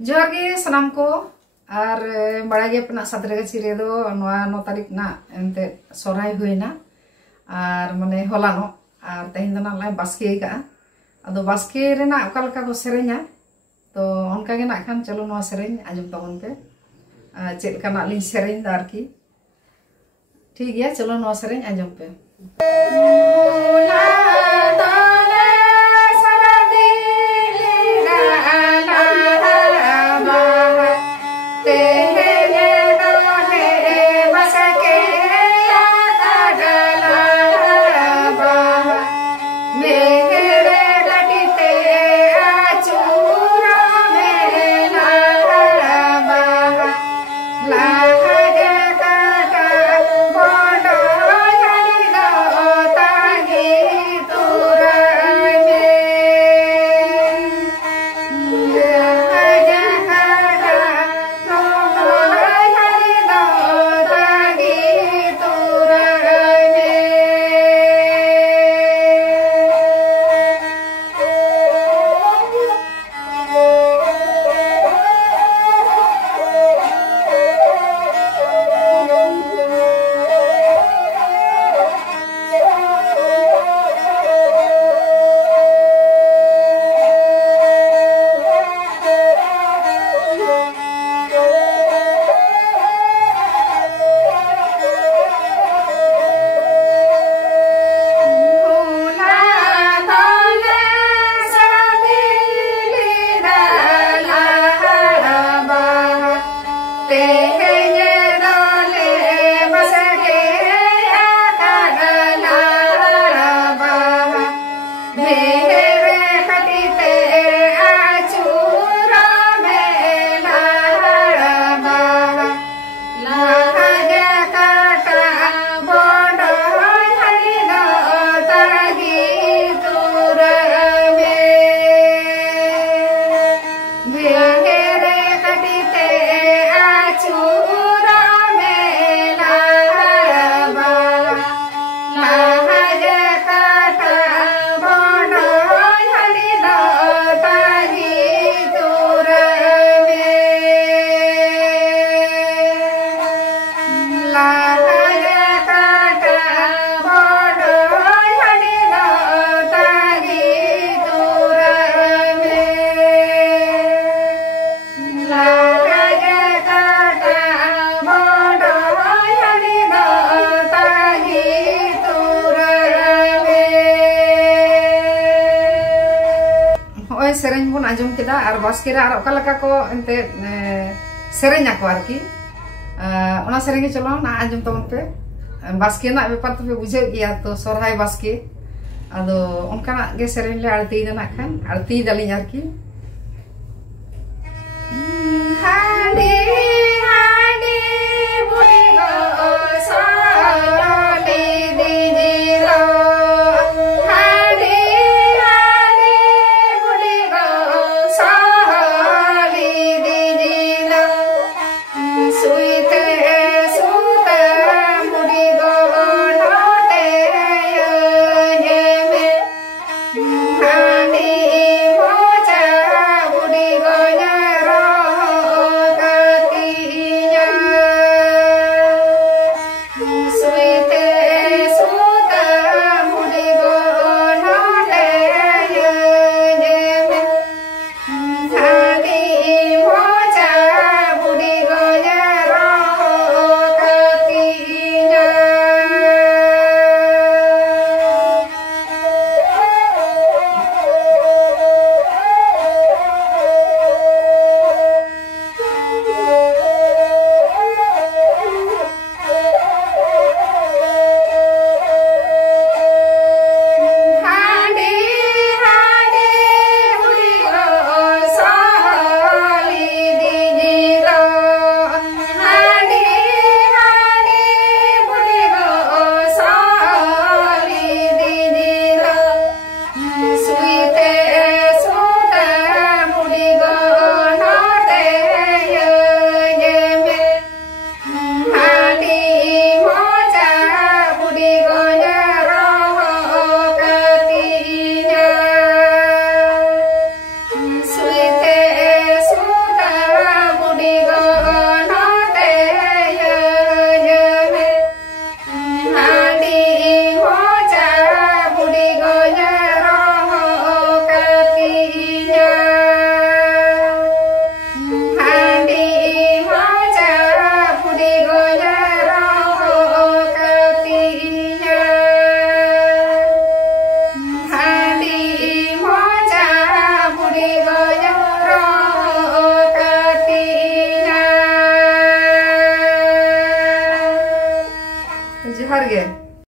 जोहार गे सनाम को और बड़ा गे अपना 17 रे दो 9 तारीख ना एंते सोराय हुईना और माने हलानो और तेहिन दो ना बास्के का अदो बास्के रेना ओका लका को सेरेña तो उनका गे ना खान चलो नवा सेरेñ आजम तबन पे चेद लका लिंग सेरेñ दा आरकी ठीक गया चलो नवा सेरेñ आजम पे सेरेñ बन आजम केदा और बास्के रे और ओका लका को एंते सेरेñ आको आरकी ओना सेरेñ के चलो ना आजम तबन पे बास्के ना बेपार तो पे बुझे गया तो सोरहाय बास्के अदो उनका गे सेरेñ ले आरती ना खान आरती दालिñ आरकी